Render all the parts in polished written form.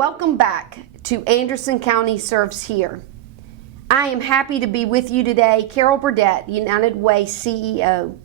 welcome back to Anderson County Serves Here. I am happy to be with you today, Carol Burdette, United Way CEO.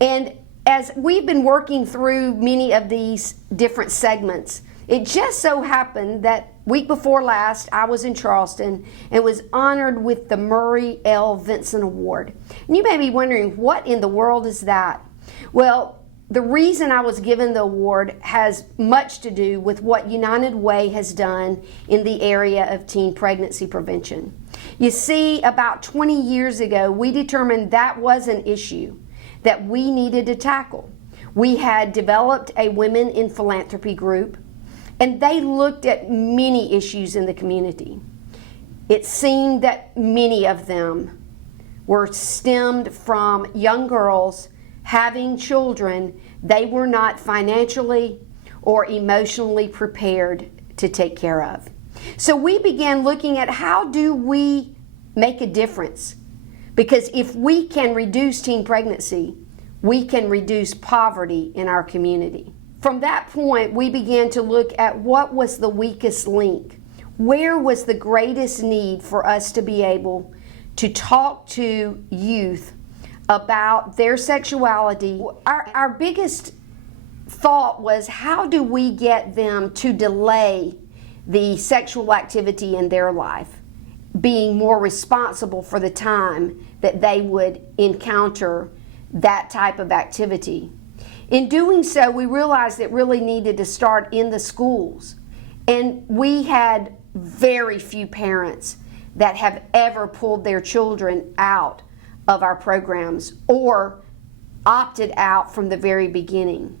And as we've been working through many of these different segments, it just so happened that week before last, I was in Charleston and was honored with the Murray L. Vincent Award. And you may be wondering, what in the world is that? Well, the reason I was given the award has much to do with what United Way has done in the area of teen pregnancy prevention. You see, about 20 years ago, we determined that was an issue that we needed to tackle. We had developed a Women in Philanthropy group, and they looked at many issues in the community. It seemed that many of them were stemmed from young girls having children they were not financially or emotionally prepared to take care of. So we began looking at how do we make a difference? Because if we can reduce teen pregnancy, we can reduce poverty in our community. From that point, we began to look at what was the weakest link. Where was the greatest need for us to be able to talk to youth about their sexuality? Our biggest thought was, how do we get them to delay the sexual activity in their life, being more responsible for the time that they would encounter that type of activity. In doing so, we realized it really needed to start in the schools. And we had very few parents that have ever pulled their children out of our programs or opted out from the very beginning.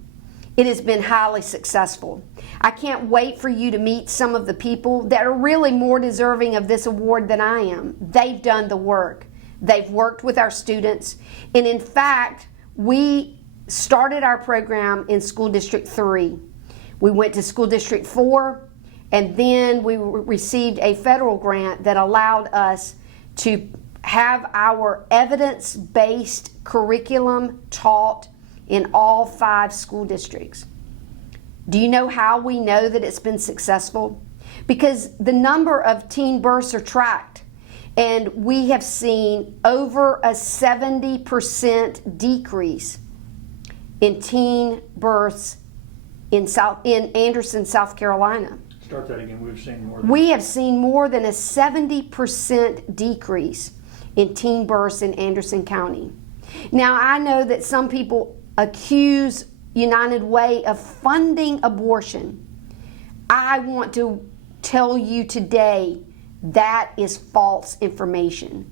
It has been highly successful. I can't wait for you to meet some of the people that are really more deserving of this award than I am. They've done the work. They've worked with our students. And in fact, we started our program in School District 3. We went to School District 4, and then we received a federal grant that allowed us to have our evidence-based curriculum taught in all 5 school districts. Do you know how we know that it's been successful? Because the number of teen births are tracked, and we have seen over a 70% decrease in teen births in Anderson, South Carolina. Start that again. We have seen more than a 70% decrease in teen births in Anderson County. Now, I know that some people accuse United Way of funding abortion. I want to tell you today that is false information.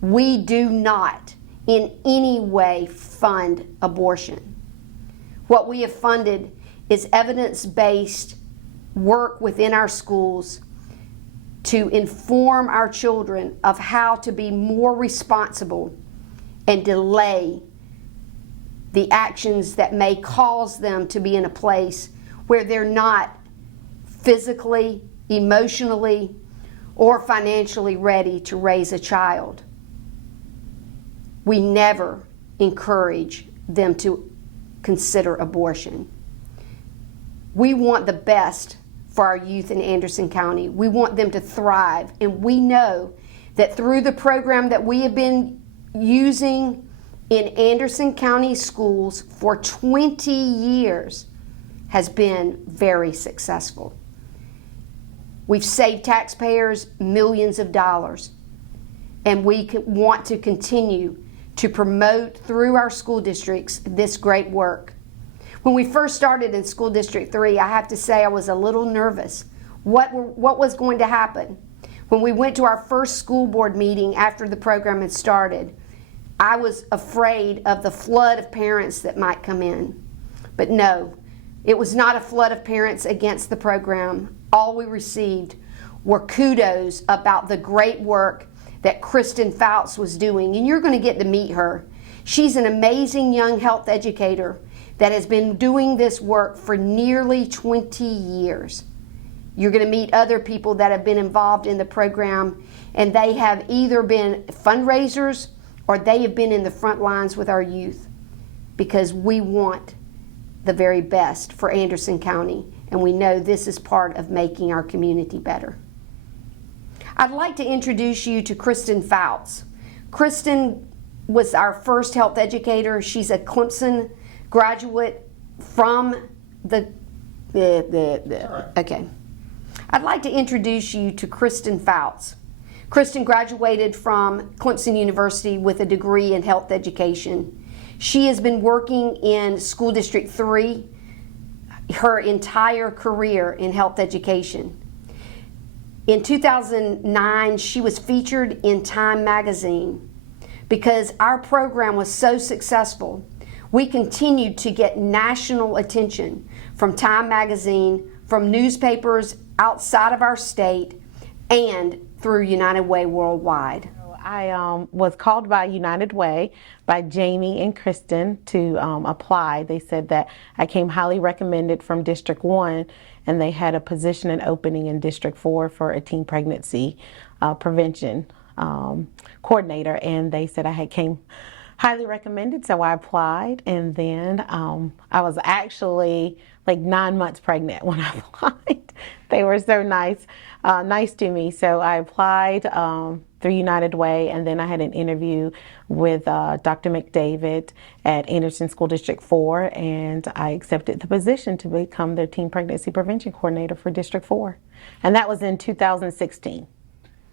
We do not in any way fund abortion. What we have funded is evidence-based work within our schools to inform our children of how to be more responsible and delay the actions that may cause them to be in a place where they're not physically, emotionally, or financially ready to raise a child. We never encourage them to consider abortion. We want the best for our youth in Anderson County. We want them to thrive, and we know that through the program that we have been using in Anderson County schools for 20 years has been very successful. We've saved taxpayers millions of dollars, and we want to continue to promote through our school districts this great work. When we first started in School District 3, I have to say I was a little nervous. What was going to happen? When we went to our first school board meeting after the program had started, I was afraid of the flood of parents that might come in. But no, it was not a flood of parents against the program. All we received were kudos about the great work that Kristen Fouts was doing, and you're going to get to meet her. She's an amazing young health educator that has been doing this work for nearly 20 years. You're going to meet other people that have been involved in the program, and they have either been fundraisers or they have been in the front lines with our youth, because we want the very best for Anderson County, and we know this is part of making our community better. I'd like to introduce you to Kristen Fouts. Kristen was our first health educator. She's a Clemson graduate from okay. I'd like to introduce you to Kristen Fouts. Kristen graduated from Clemson University with a degree in health education. She has been working in School District 3 her entire career in health education. In 2009, she was featured in Time magazine. Because our program was so successful, we continued to get national attention from Time magazine, from newspapers outside of our state, and through United Way Worldwide. I was called by United Way, by Jamie and Kristen, to apply. They said that I came highly recommended from District 1, and they had a position and opening in District 4 for a teen pregnancy prevention coordinator, and they said I came highly recommended, so I applied, and then I was actually like 9 months pregnant when I applied. They were so nice to me, so I applied through United Way, and then I had an interview with Dr. McDavid at Anderson School District 4, and I accepted the position to become their teen pregnancy prevention coordinator for District 4, and that was in 2016.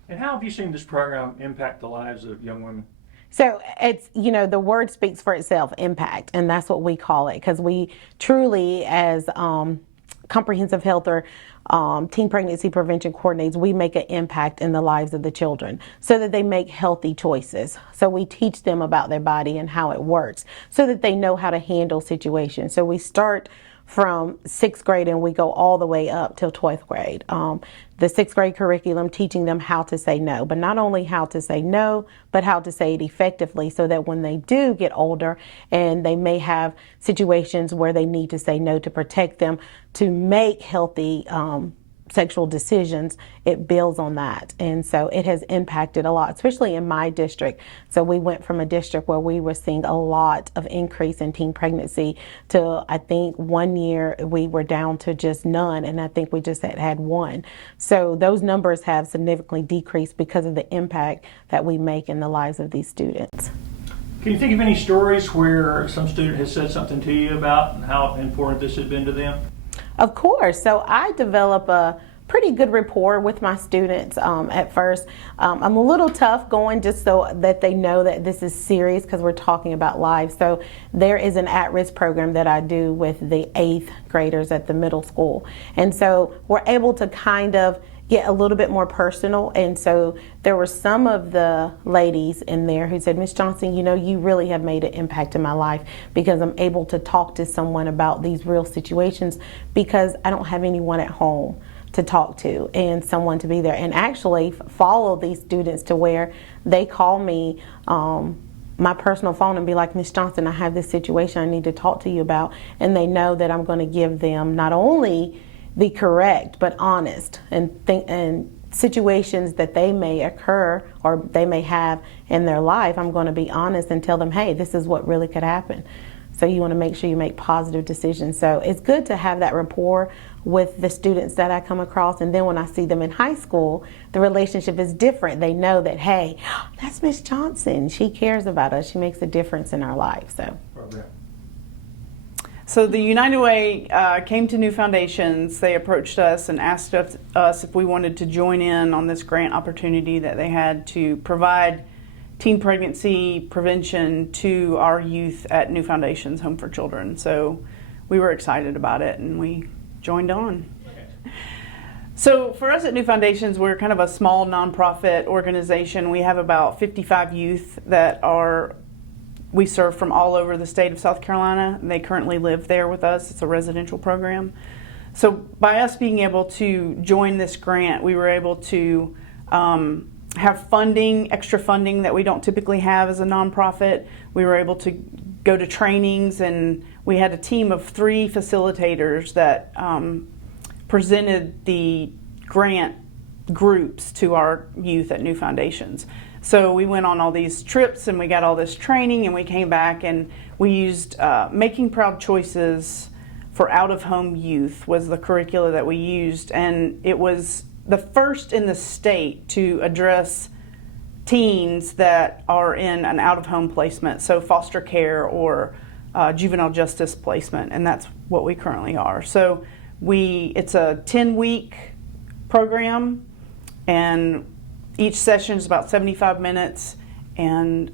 And how have you seen this program impact the lives of young women? So it's, the word speaks for itself, impact, and that's what we call it, because we truly, as comprehensive health or teen pregnancy prevention coordinators, we make an impact in the lives of the children so that they make healthy choices. So we teach them about their body and how it works so that they know how to handle situations. So we start from 6th grade and we go all the way up till 12th grade. The 6th grade curriculum teaching them how to say no, but not only how to say no, but how to say it effectively so that when they do get older and they may have situations where they need to say no to protect them, to make healthy sexual decisions, it builds on that. And so it has impacted a lot, especially in my district. So we went from a district where we were seeing a lot of increase in teen pregnancy to, I think, 1 year we were down to just none, and I think we just had one. So those numbers have significantly decreased because of the impact that we make in the lives of these students. Can you think of any stories where some student has said something to you about how important this has been to them? Of course. So I develop a pretty good rapport with my students at first. I'm a little tough going just so that they know that this is serious because we're talking about lives. So there is an at-risk program that I do with the 8th graders at the middle school. And so we're able to kind of get a little bit more personal. And so there were some of the ladies in there who said, Ms. Johnson, you really have made an impact in my life because I'm able to talk to someone about these real situations because I don't have anyone at home to talk to and someone to be there. And actually follow these students to where they call me my personal phone and be like, Ms. Johnson, I have this situation I need to talk to you about. And they know that I'm going to give them not only the correct but honest and situations that they may occur or they may have in their life, I'm going to be honest and tell them, hey, this is what really could happen. So you want to make sure you make positive decisions. So it's good to have that rapport with the students that I come across. And then when I see them in high school, the relationship is different. They know that, hey, that's Miss Johnson. She cares about us. She makes a difference in our life. So the United Way came to New Foundations. They approached us and asked us if we wanted to join in on this grant opportunity that they had to provide teen pregnancy prevention to our youth at New Foundations Home for Children. So we were excited about it and we joined on. So for us at New Foundations, we're kind of a small nonprofit organization. We have about 55 youth that we serve from all over the state of South Carolina. They currently live there with us. It's a residential program. So by us being able to join this grant, we were able to have extra funding that we don't typically have as a nonprofit. We were able to go to trainings, and we had a team of 3 facilitators that presented the grant groups to our youth at New Foundations. So we went on all these trips and we got all this training, and we came back and we used Making Proud Choices for out-of-home youth was the curricula that we used, and it was the first in the state to address teens that are in an out-of-home placement, so foster care or juvenile justice placement, and that's what we currently are. So it's a 10-week program, and each session is about 75 minutes, and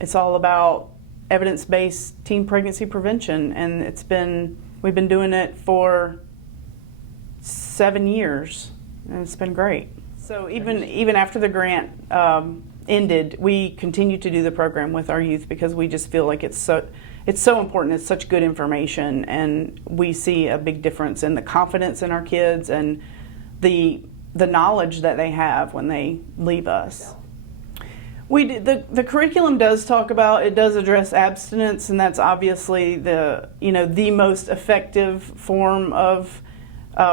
it's all about evidence-based teen pregnancy prevention, and we've been doing it for 7 years, and it's been great. So even after the grant ended, we continue to do the program with our youth because we just feel like it's so important. It's such good information, and we see a big difference in the confidence in our kids and the knowledge that they have when they leave us. The curriculum does address abstinence, and that's obviously the most effective form of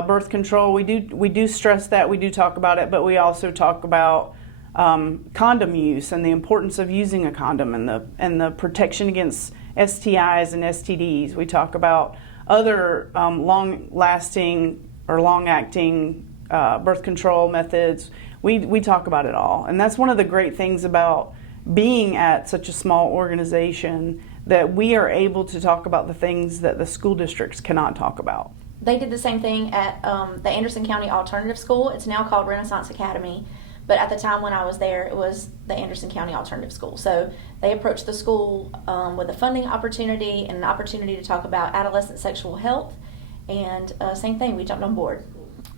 birth control. We do stress that, we do talk about it, but we also talk about condom use and the importance of using a condom and the protection against STIs and STDs. We talk about other long-lasting or long-acting birth control methods. We talk about it all, and that's one of the great things about being at such a small organization, that we are able to talk about the things that the school districts cannot talk about. They did the same thing at the Anderson County Alternative School. It's now called Renaissance Academy, but at the time when I was there, it was the Anderson County Alternative School. So they approached the school with a funding opportunity and an opportunity to talk about adolescent sexual health, and same thing, we jumped on board.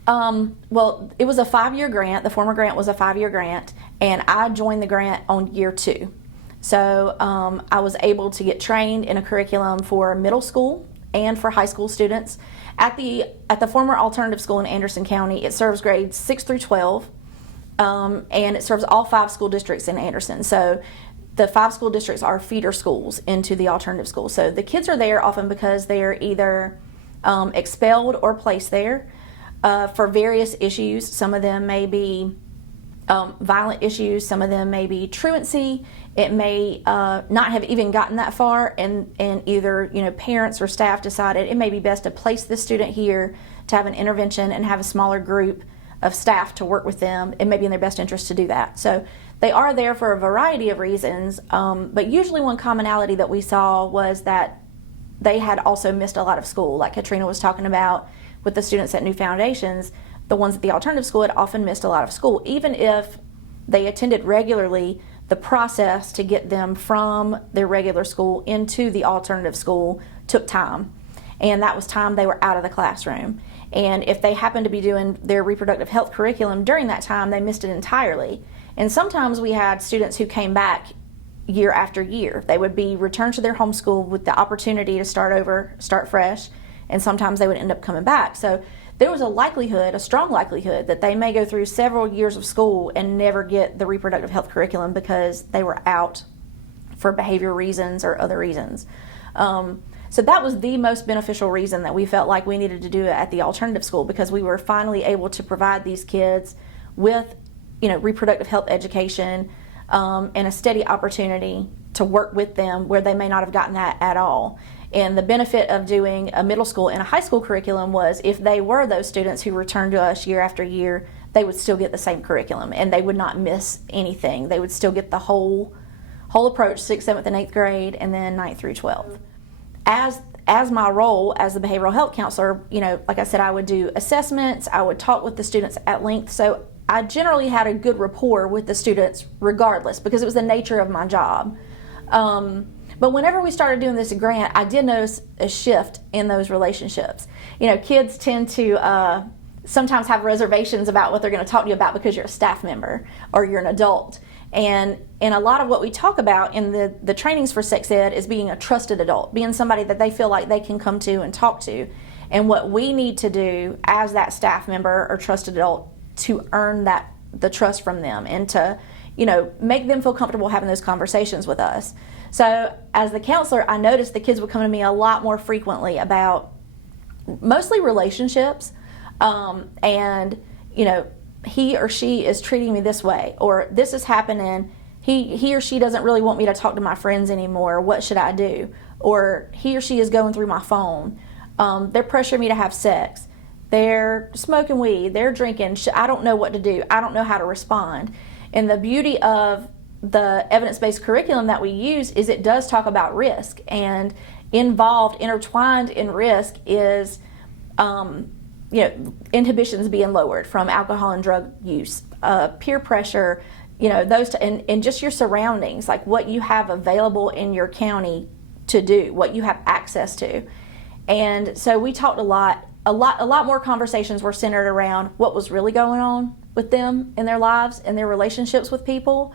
Well, it was a 5-year grant. The former grant was a 5-year grant, and I joined the grant on year 2. So I was able to get trained in a curriculum for middle school and for high school students. At the former alternative school in Anderson County, it serves grades 6 through 12, and it serves all 5 school districts in Anderson. So the 5 school districts are feeder schools into the alternative school. So the kids are there often because they're either expelled or placed there for various issues. Some of them may be violent issues, some of them may be truancy. It may not have even gotten that far, and either parents or staff decided it may be best to place this student here to have an intervention and have a smaller group of staff to work with them. It may be in their best interest to do that. So they are there for a variety of reasons, but usually one commonality that we saw was that they had also missed a lot of school, like Katrina was talking about with the students at New Foundations. The ones at the alternative school had often missed a lot of school. Even if they attended regularly, the process to get them from their regular school into the alternative school took time. And that was time they were out of the classroom. And if they happened to be doing their reproductive health curriculum during that time, they missed it entirely. And sometimes we had students who came back year after year. They would be returned to their home school with the opportunity to start over, start fresh, and sometimes they would end up coming back. So there was a strong likelihood that they may go through several years of school and never get the reproductive health curriculum because they were out for behavior reasons or other reasons. So that was the most beneficial reason that we felt like we needed to do it at the alternative school, because we were finally able to provide these kids with reproductive health education and a steady opportunity to work with them where they may not have gotten that at all. And the benefit of doing a middle school and a high school curriculum was if they were those students who returned to us year after year, they would still get the same curriculum and they would not miss anything. They would still get the whole approach, 6th, 7th, and 8th grade, and then 9th through 12th. As my role as the behavioral health counselor, like I said, I would do assessments, I would talk with the students at length. So I generally had a good rapport with the students regardless, because it was the nature of my job. But whenever we started doing this grant, I did notice a shift in those relationships. Kids tend to sometimes have reservations about what they're going to talk to you about because you're a staff member or you're an adult. And a lot of what we talk about in the trainings for sex ed is being a trusted adult, being somebody that they feel like they can come to and talk to. And what we need to do as that staff member or trusted adult to earn the trust from them and to make them feel comfortable having those conversations with us. So as the counselor, I noticed the kids would come to me a lot more frequently about mostly relationships, and he or she is treating me this way, or this is happening, he or she doesn't really want me to talk to my friends anymore, what should I do? Or he or she is going through my phone. They're pressuring me to have sex. They're smoking weed. They're drinking. I don't know what to do. I don't know how to respond. And the beauty of the evidence-based curriculum that we use is it does talk about risk, and intertwined in risk is inhibitions being lowered from alcohol and drug use, peer pressure, and just your surroundings, like what you have available in your county to do, what you have access to. And so we talked a lot more conversations were centered around what was really going on with them in their lives and their relationships with people.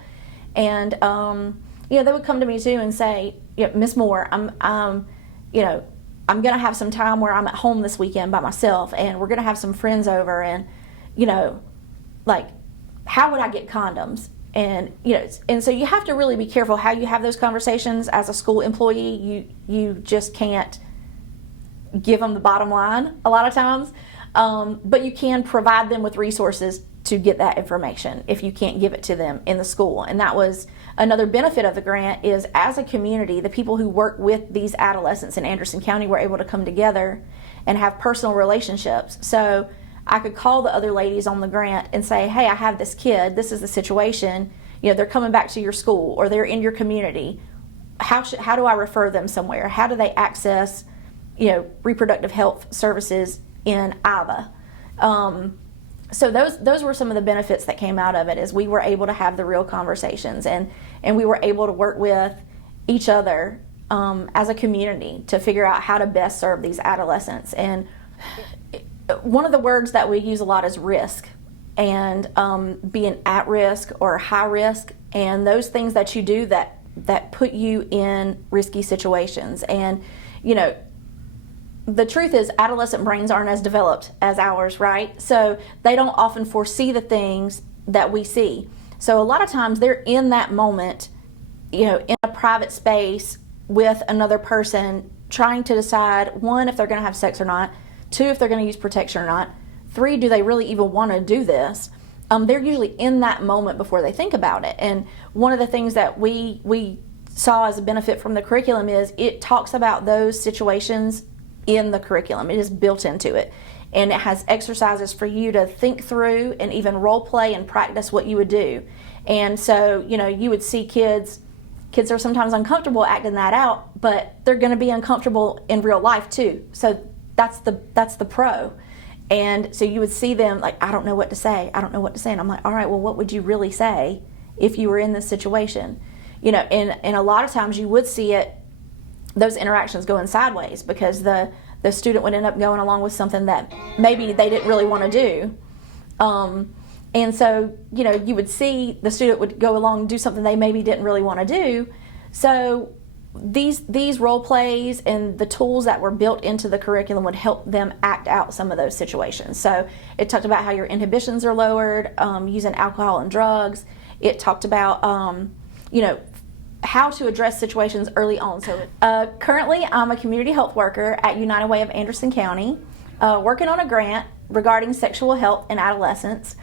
And they would come to me too and say, Miss Moore, I'm going to have some time where I'm at home this weekend by myself, and we're going to have some friends over, and how would I get condoms? And and so you have to really be careful how you have those conversations as a school employee. You just can't give them the bottom line a lot of times, but you can provide them with resources to get that information if you can't give it to them in the school. And that was another benefit of the grant, is as a community, the people who work with these adolescents in Anderson County were able to come together and have personal relationships. So I could call the other ladies on the grant and say, hey, I have this kid, this is the situation, they're coming back to your school or they're in your community. How do I refer them somewhere? How do they access reproductive health services in Iowa? So those were some of the benefits that came out of it, is we were able to have the real conversations, and we were able to work with each other as a community to figure out how to best serve these adolescents. And one of the words that we use a lot is risk, and being at risk or high risk, and those things that you do that put you in risky situations. And the truth is, adolescent brains aren't as developed as ours, right? So they don't often foresee the things that we see. So a lot of times they're in that moment, in a private space with another person, trying to decide, 1, if they're going to have sex or not, 2, if they're going to use protection or not, 3, do they really even want to do this? They're usually in that moment before they think about it. And one of the things that we saw as a benefit from the curriculum is it talks about those situations in the curriculum. It is built into it, and it has exercises for you to think through and even role play and practice what you would do. And so you would see kids are sometimes uncomfortable acting that out, but they're going to be uncomfortable in real life too. So that's the pro. And so you would see them like, I don't know what to say, and I'm like, all right, well, what would you really say if you were in this situation? And a lot of times you would see those interactions going sideways, because the student would end up going along with something that maybe they didn't really want to do. And so, you would see the student would go along and do something they maybe didn't really want to do. So these role plays and the tools that were built into the curriculum would help them act out some of those situations. So it talked about how your inhibitions are lowered, using alcohol and drugs. It talked about, how to address situations early on. So currently I'm a community health worker at United Way of Anderson County, working on a grant regarding sexual health in adolescents.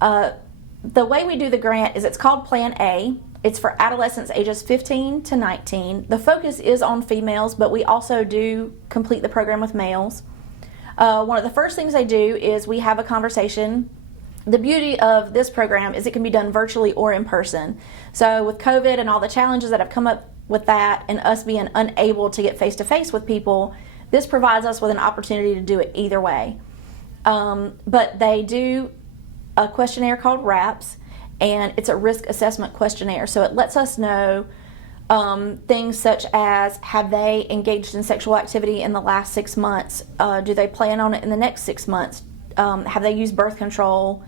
The way we do the grant is it's called Plan A. It's for adolescents ages 15 to 19. The focus is on females, but we also do complete the program with males. One of the first things they do is we have a conversation. The beauty of this program is it can be done virtually or in person. So with COVID and all the challenges that have come up with that, and us being unable to get face-to-face with people, this provides us with an opportunity to do it either way. But they do a questionnaire called RAPS, and it's a risk assessment questionnaire. So it lets us know things such as, have they engaged in sexual activity in the last 6 months? Do they plan on it in the next 6 months? Have they used birth control?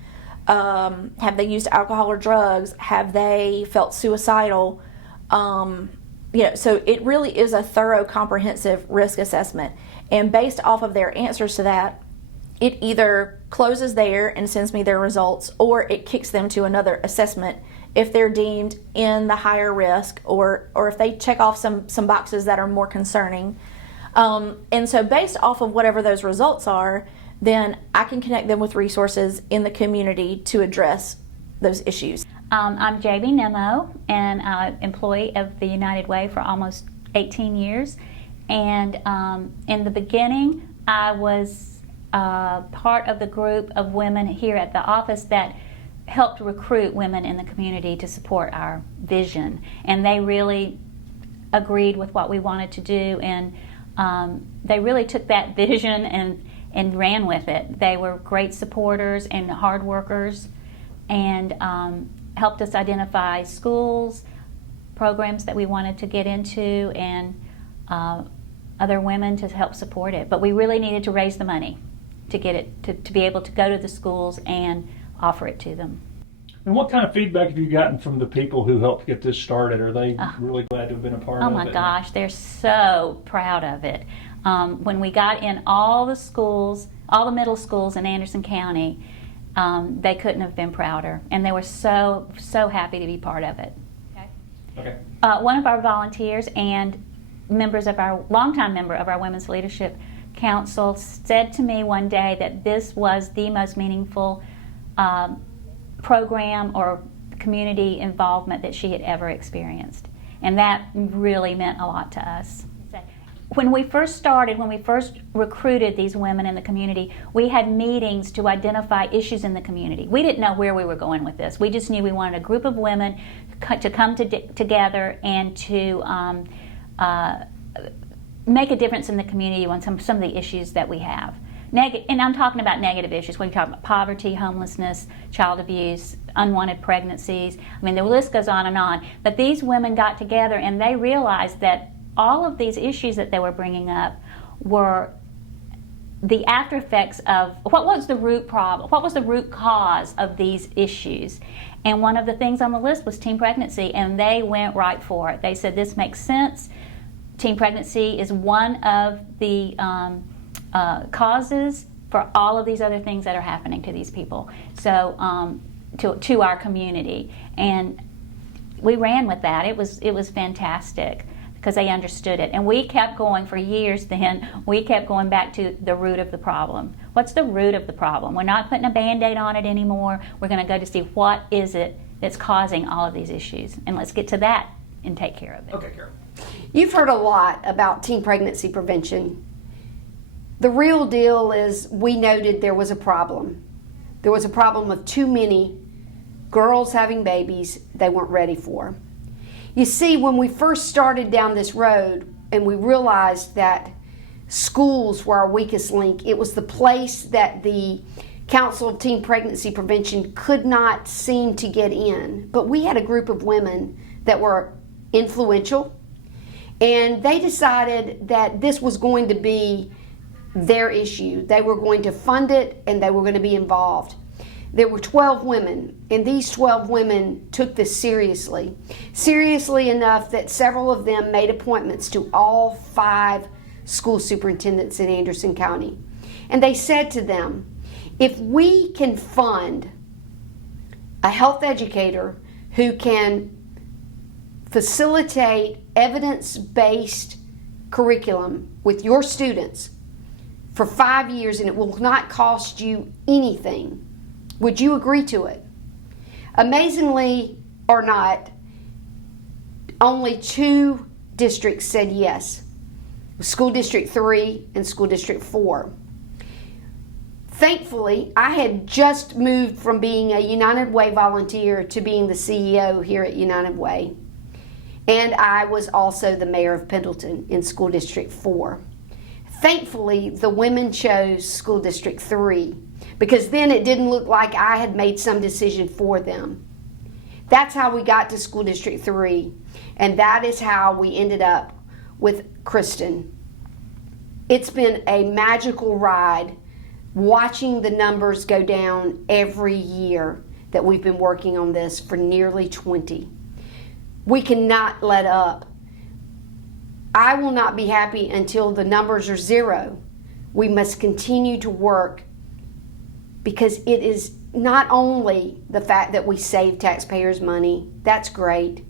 Have they used alcohol or drugs? Have they felt suicidal? So it really is a thorough, comprehensive risk assessment. And based off of their answers to that, it either closes there and sends me their results, or it kicks them to another assessment if they're deemed in the higher risk, or if they check off some boxes that are more concerning. And so based off of whatever those results are, then I can connect them with resources in the community to address those issues. I'm JB Nemo, and I'm employee of the United Way for almost 18 years. And in the beginning, I was part of the group of women here at the office that helped recruit women in the community to support our vision. And they really agreed with what we wanted to do, and they really took that vision and ran with it. They were great supporters and hard workers, and helped us identify schools, programs that we wanted to get into, and other women to help support it. But we really needed to raise the money to get it to be able to go to the schools and offer it to them. And what kind of feedback have you gotten from the people who helped get this started? Are they really glad to have been a part of it? Oh my gosh, they're so proud of it. When we got in all the schools, all the middle schools in Anderson County, they couldn't have been prouder, and they were so happy to be part of it. Okay. One of our volunteers and longtime member of our Women's Leadership Council said to me one day that this was the most meaningful program or community involvement that she had ever experienced, and that really meant a lot to us. When we first recruited these women in the community, we had meetings to identify issues in the community. We didn't know where we were going with this. We just knew we wanted a group of women to come together and to make a difference in the community on some of the issues that we have. And I'm talking about negative issues. When you talk about poverty, homelessness, child abuse, unwanted pregnancies, I mean, the list goes on and on. But these women got together and they realized that all of these issues that they were bringing up were the after effects of what was the root problem, what was the root cause of these issues. And one of the things on the list was teen pregnancy, and they went right for it. They said, this makes sense. Teen pregnancy is one of the causes for all of these other things that are happening to these people, so to our community. And we ran with that. It was fantastic because they understood it. And we kept going for years then. We kept going back to the root of the problem. What's the root of the problem? We're not putting a Band-Aid on it anymore. We're going to go to see what is it that's causing all of these issues. And let's get to that and take care of it. Okay, Carol. You've heard a lot about teen pregnancy prevention. The real deal is we noted there was a problem. There was a problem of too many girls having babies they weren't ready for. You see, when we first started down this road and we realized that schools were our weakest link, it was the place that the Council of Teen Pregnancy Prevention could not seem to get in. But we had a group of women that were influential, and they decided that this was going to be their issue. They were going to fund it, and they were going to be involved. There were 12 women, and these 12 women took this seriously enough that several of them made appointments to all 5 school superintendents in Anderson County. And they said to them, if we can fund a health educator who can facilitate evidence-based curriculum with your students for 5 years and it will not cost you anything, would you agree to it? Amazingly or not, only 2 districts said yes. School District 3 and School District 4. Thankfully, I had just moved from being a United Way volunteer to being the CEO here at United Way. And I was also the mayor of Pendleton in School District 4. Thankfully, the women chose School District 3 because then it didn't look like I had made some decision for them. That's how we got to School District 3, and that is how we ended up with Kristen. It's been a magical ride watching the numbers go down every year that we've been working on this for nearly 20. We cannot let up. I will not be happy until the numbers are 0. We must continue to work because it is not only the fact that we save taxpayers money, that's great,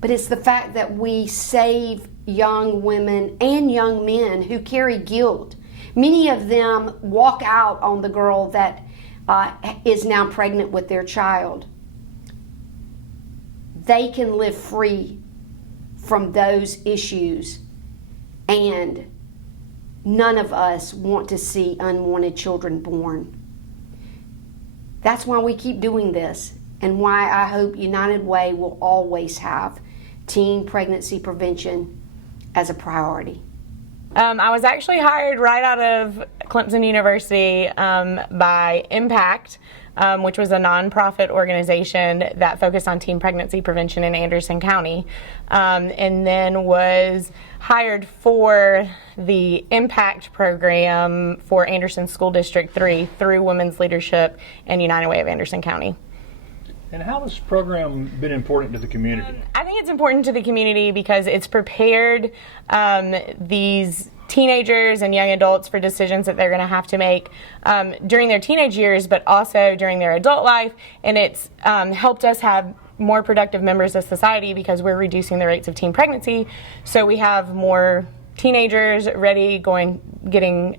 but it's the fact that we save young women and young men who carry guilt. Many of them walk out on the girl that is now pregnant with their child. They can live free from those issues and none of us want to see unwanted children born. That's why we keep doing this, and why I hope United Way will always have teen pregnancy prevention as a priority. I was actually hired right out of Clemson University by Impact, which was a nonprofit organization that focused on teen pregnancy prevention in Anderson County, and then was hired for the Impact program for Anderson School District 3 through Women's Leadership and United Way of Anderson County. And how has this program been important to the community? I think it's important to the community because it's prepared these teenagers and young adults for decisions that they're going to have to make during their teenage years, but also during their adult life. And it's helped us have more productive members of society because we're reducing the rates of teen pregnancy. So we have more teenagers ready, getting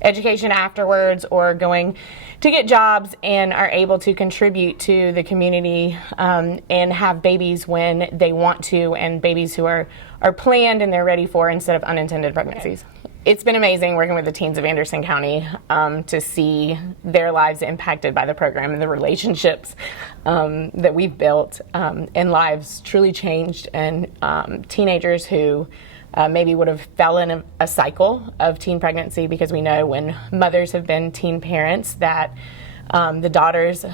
education afterwards, or going to get jobs, and are able to contribute to the community and have babies when they want to, and babies who are planned and they're ready for, instead of unintended pregnancies. It's been amazing working with the teens of Anderson County to see their lives impacted by the program, and the relationships that we've built, and lives truly changed, and teenagers who maybe would have fell in a cycle of teen pregnancy, because we know when mothers have been teen parents that the daughters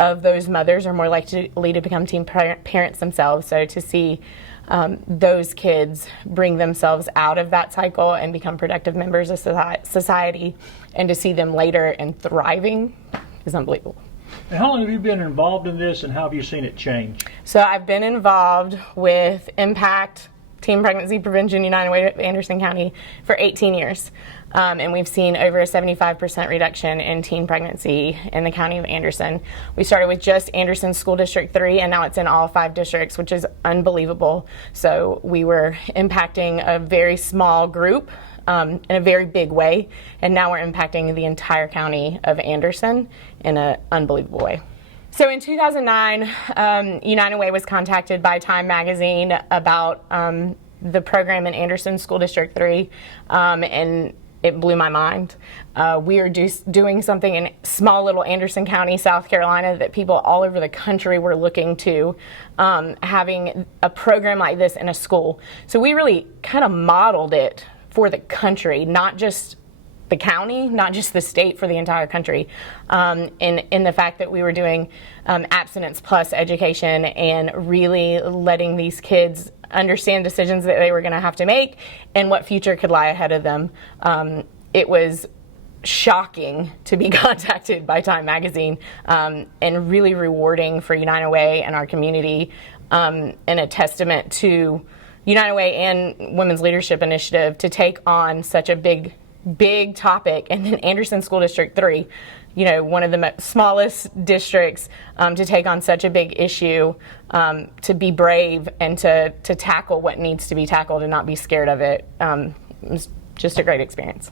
of those mothers are more likely to become teen parents themselves. So to see those kids bring themselves out of that cycle and become productive members of society, and to see them later and thriving, is unbelievable. And how long have you been involved in this, and how have you seen it change? So I've been involved with Impact Teen Pregnancy Prevention United Way of Anderson County for 18 years. And we've seen over a 75% reduction in teen pregnancy in the county of Anderson. We started with just Anderson School District 3, and now it's in all 5 districts, which is unbelievable. So we were impacting a very small group in a very big way, and now we're impacting the entire county of Anderson in an unbelievable way. So in 2009, United Way was contacted by Time Magazine about the program in Anderson School District 3, and it blew my mind. We are doing something in small little Anderson County, South Carolina, that people all over the country were looking to, having a program like this in a school. So we really kind of modeled it for the country, not just the county, not just the state, for the entire country, in the fact that we were doing abstinence plus education, and really letting these kids understand decisions that they were going to have to make and what future could lie ahead of them. It was shocking to be contacted by Time Magazine, and really rewarding for United Way and our community, and a testament to United Way and Women's Leadership Initiative to take on such a big topic. And then Anderson School District 3, one of the smallest districts, to take on such a big issue, to be brave and to tackle what needs to be tackled and not be scared of it. It was just a great experience.